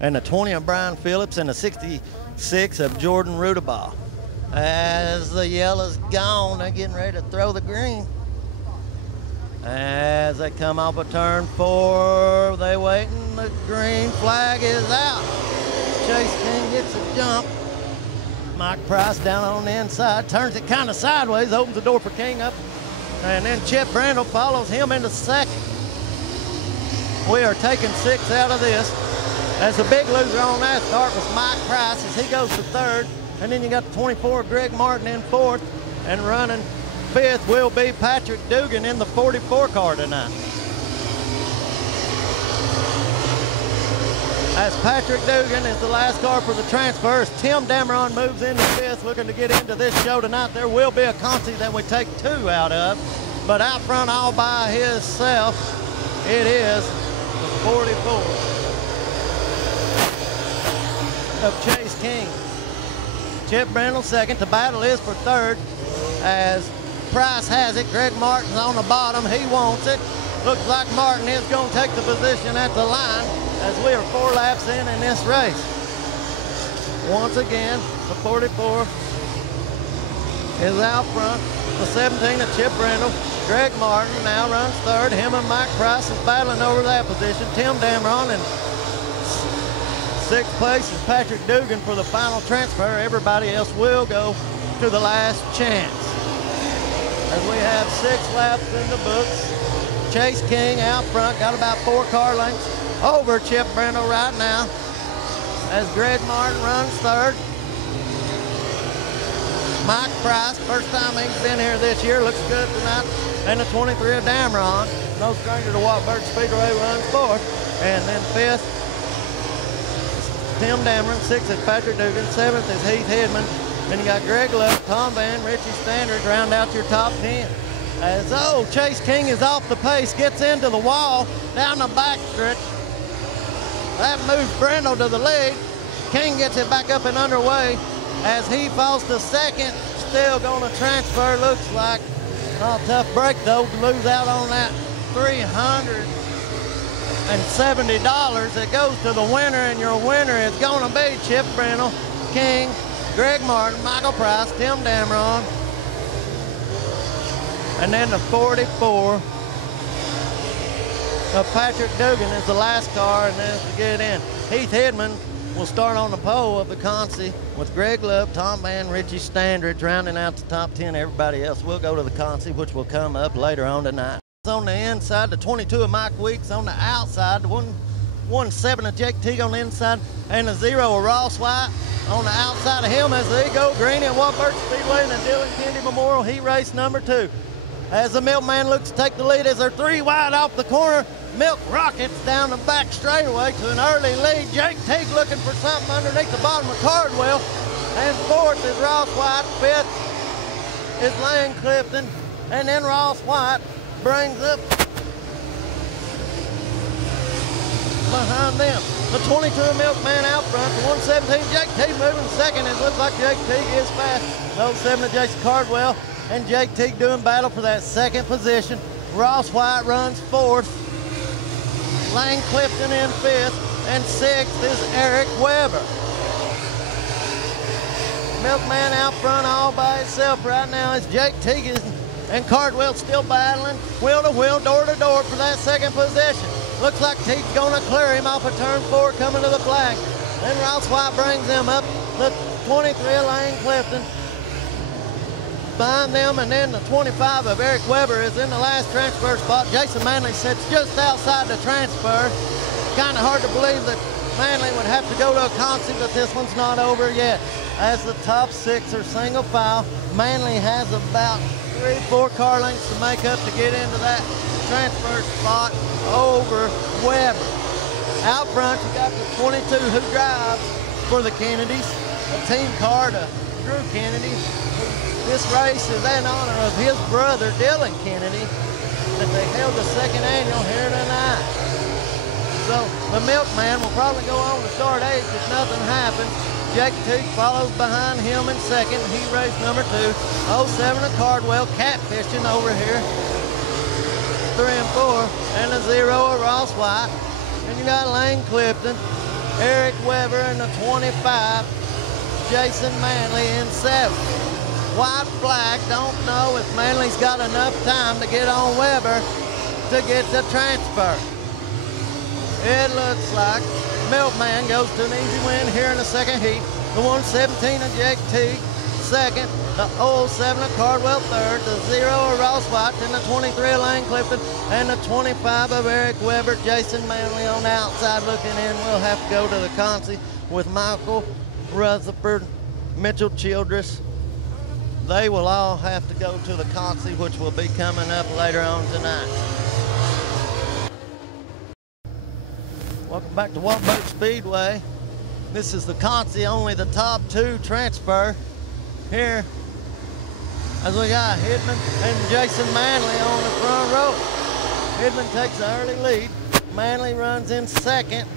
and the 20 of Brian Phillips, and the 66 of Jordan Rudabaugh. As the yellow's gone, they're getting ready to throw the green. As they come off of turn 4, they waiting. The green flag is out. Chase King gets a jump. Mike Price down on the inside, turns it kind of sideways, opens the door for King up, and then Chip Brandle follows him into second. We are taking 6 out of this. As the big loser on that start was Mike Price as he goes to third, and then you got the 24, Greg Martin in fourth, and running fifth will be Patrick Dugan in the 44 car tonight. As Patrick Dugan is the last car for the transfers, Tim Dameron moves into fifth, looking to get into this show tonight. There will be a Consi that we take 2 out of, but out front all by himself, it is the 44 of Chase King. Chip Brandle second. The battle is for third as Price has it. Greg Martin's on the bottom. He wants it. Looks like Martin is going to take the position at the line as we are 4 laps in this race. Once again, the 44 is out front. The 17 of Chip Brandle. Greg Martin now runs third. Him and Mike Price is battling over that position. Tim Dameron in 6th place is Patrick Dugan for the final transfer. Everybody else will go to the last chance. As we have 6 laps in the books. Chase King out front, got about 4 car lengths over Chip Brandle right now. As Greg Martin runs third. Mike Price, first time he's been here this year, looks good tonight. And the 23 of Dameron, no stranger to Wartburg Speedway, runs fourth. And then 5th, Tim Dameron. 6th is Patrick Dugan. 7th is Heath Hedman. Then you got Greg Love, Tom Van, Richie Standard round out your top 10. As Chase King is off the pace, gets into the wall down the back stretch. That moves Brandle to the lead. King gets it back up and underway as he falls to second. Still going to transfer, looks like. Oh, tough break though to lose out on that $370 that goes to the winner, and your winner is going to be Chip Brandle, King, Greg Martin, Michael Price, Tim Dameron, and then the 44 of Patrick Dugan is the last car, and then to get in. Heath Hedman will start on the pole of the Consi with Greg Love, Tom Van, Richie Standridge rounding out the top 10. Everybody else will go to the Consi, which will come up later on tonight. On the inside, the 22 of Mike Weeks on the outside, the 1-7 of Jake Teague on the inside, and the 0 of Ross White on the outside of him as they go green at Wartburg Speedway in the Dillon Kennedy Memorial Heat Race number 2. As the Milkman looks to take the lead as they're 3 wide off the corner, Milk rockets down the back straightaway to an early lead. Jake Teague looking for something underneath the bottom of Cardwell. And 4th is Ross White. 5th is Lane Clifton. And then Ross White brings up behind them. The 22 Milkman out front. The 117 Jake Teague moving second. It looks like Jake Teague is fast. The 07 of Jason Cardwell and Jake Teague doing battle for that second position. Ross White runs 4th. Lane Clifton in 5th. And 6th is Eric Weber. Milkman out front all by itself right now as Jake Teague and Cardwell still battling wheel to wheel, door to door for that second position. Looks like Teague's gonna clear him off of turn 4 coming to the flag. Then Ross White brings him up. The 23 Lane Clifton behind them, and then the 25 of Eric Weber is in the last transfer spot. Jason Manley sits just outside the transfer. Kind of hard to believe that Manley would have to go to a Consi, but this one's not over yet. As the top 6 are single file, Manley has about 3-4 car lengths to make up to get into that transfer spot over Weber. Out front, you got the 22 who drives for the Kennedys, a team car to Drew Kennedy. This race is in honor of his brother, Dylan Kennedy, that they held the 2nd annual here tonight. So the Milkman will probably go on to start 8th if nothing happens. Jake Teague follows behind him in 2nd. He race number 2. 07 of Cardwell catfishing over here. 3 and 4. And a 0 of Ross White. And you got Lane Clifton Eric Weber in the 25. Jason Manley in 7. White flag, don't know if Manley's got enough time to get on Weber to get the transfer. It looks like Milkman goes to an easy win here in the second heat. The 117 of Jake Teague, second. The 07 of Cardwell, third. The 0 of Ross White, then the 23 of Lane Clifton, and the 25 of Eric Weber. Jason Manley on the outside looking in. We'll have to go to the consi with Michael Rutherford, Mitchell Childress. They will all have to go to the consi, which will be coming up later on tonight. Welcome back to Wartburg Speedway. This is the consi, only the top 2 transfer here, as we got Hidman and Jason Manley on the front row. Hidman takes the early lead. Manley runs in second.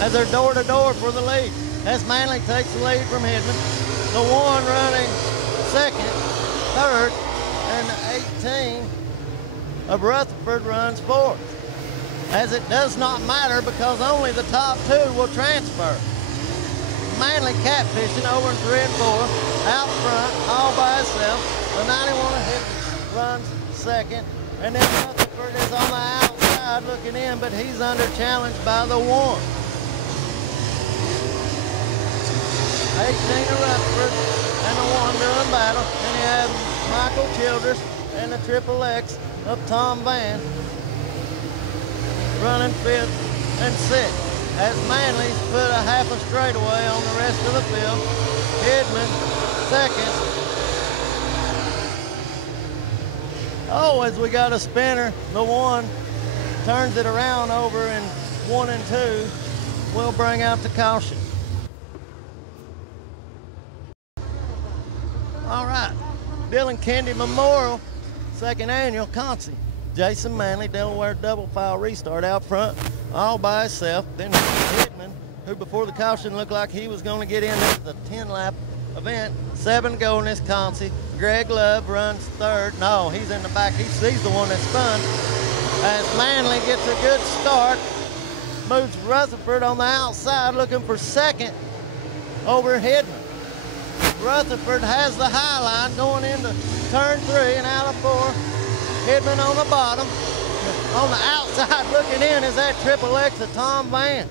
As they're door to door for the lead. As Manley takes the lead from Hidman. The 1 running second, third, and the 18 of Rutherford runs 4th. As it does not matter because only the top 2 will transfer. Manley catfishing over in 3 and 4, out front, all by itself. The 91 of Hidman runs second, and then Rutherford is on the outside looking in, but he's under challenge by the 1. 18 of Rutherford and the 1 doing battle. And you have Michael Childress and the Triple X of Tom Van running 5th and 6th. As Manley's put a half a straightaway on the rest of the field. Hidman second. Oh, as we got a spinner, the 1 turns it around over in 1 and 2. We'll bring out the caution. All right, Dylan Kennedy Memorial, 2nd annual consi. Jason Manley, Delaware double file restart out front, all by himself. Then Hidman, who before the caution looked like he was going to get into the 10-lap event. 7 to go in this consi. Greg Love runs 3rd. No, he's in the back. He sees the one that spun. As Manley gets a good start, moves Rutherford on the outside looking for 2nd over Hidman. Rutherford has the high line going into turn 3 and out of 4. Hidman on the bottom. On the outside looking in is that Triple X of Tom Van.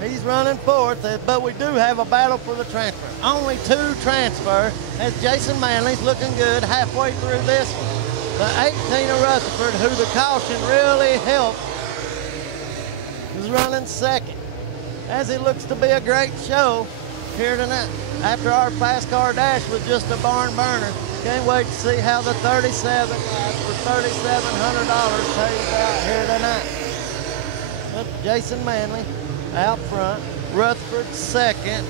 He's running 4th, but we do have a battle for the transfer. Only 2 transfer as Jason Manley's looking good halfway through this one. The 18 of Rutherford, who the caution really helped, is running 2nd. As it looks to be a great show here tonight. After our fast car dash was just a barn burner. Can't wait to see how the 37 laps for $3,700 pays out here tonight. But Jason Manley out front, Rutherford 2nd,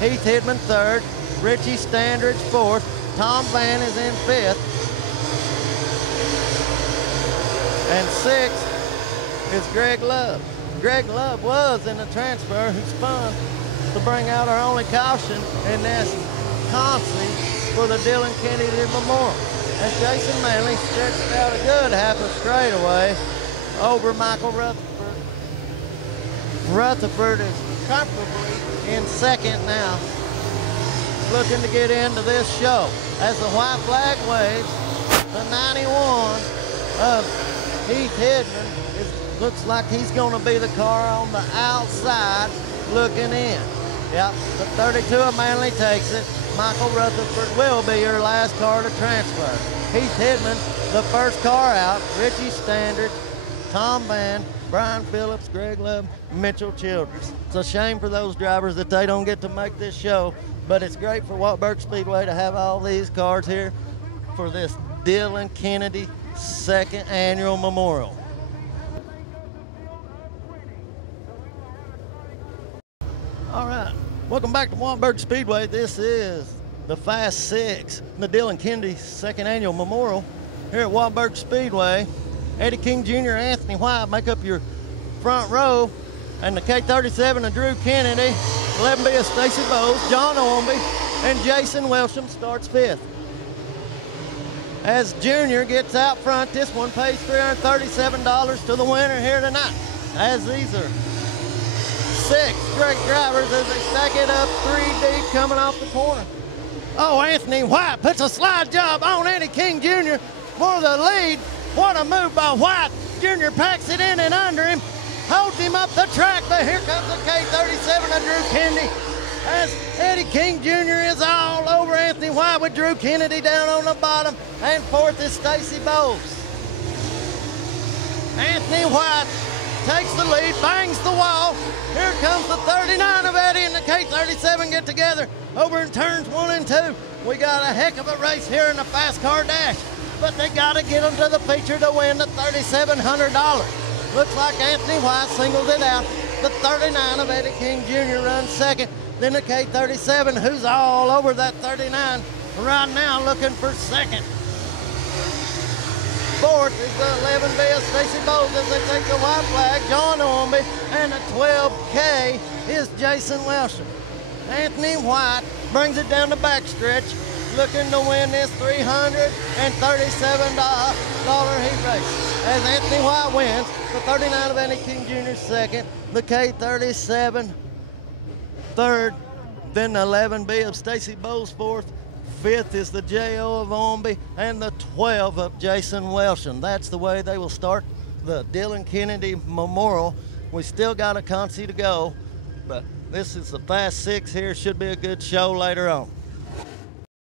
Heath Hidman 3rd, Richie Standridge 4th, Tom Van is in 5th, and 6th is Greg Love. Greg Love was in the transfer who spun to bring out our only caution in this consi for the Dylan Kennedy Memorial. As Jason Manley stretched out a good half a straightaway over Michael Rutherford. Rutherford is comfortably in 2nd now, looking to get into this show. As the white flag waves, the 91 of Heath Hidman looks like he's going to be the car on the outside looking in. Yep, the 32 of Manley takes it. Michael Rutherford will be your last car to transfer. Heath Hidman, the first car out. Richie Standard, Tom Van, Brian Phillips, Greg Love, Mitchell Childress. It's a shame for those drivers that they don't get to make this show, but it's great for Wartburg Speedway to have all these cars here for this Dylan Kennedy 2nd annual memorial. All right, welcome back to Wartburg Speedway. This is the Fast 6, the Dylan Kennedy 2nd annual memorial here at Wartburg Speedway. Eddie King Jr., Anthony White make up your front row, and the K37 of Drew Kennedy, 11B of Stacy Bowes, John Ormby, and Jason Welsham starts 5th. as Junior gets out front. This one pays $337 to the winner here tonight, as these are 6 great drivers as they stack it up 3 deep coming off the corner. Oh, Anthony White puts a slide job on Eddie King Jr. for the lead. What a move by White. Junior packs it in and under him, holds him up the track, but here comes the K37 of Drew Kennedy as Eddie King Jr. is all over Anthony White with Drew Kennedy down on the bottom, and 4th is Stacy Bowles. Anthony White takes the lead, bangs the wall. Here comes the 39 of Eddie and the K37 get together over in turns 1 and 2. We got a heck of a race here in the fast car dash, but they got to get them to the feature to win the $3,700. Looks like Anthony White singles it out. The 39 of Eddie King Jr. runs second. Then the K37, who's all over that 39 right now, looking for second. 4th is the 11B of Stacy Bowles as they take the white flag. John Ormby, and the 12K is Jason Welsham. Anthony White brings it down the backstretch, looking to win this $337 heat race. As Anthony White wins, the 39 of Eddie King Jr. second, the K37 third, then the 11B of Stacy Bowles 4th. 5th is the JO of Ormby, and the 12 of Jason Welsham. That's the way they will start the Dylan Kennedy Memorial. We still got a Consi to go, but this is the fast 6 here. Should be a good show later on.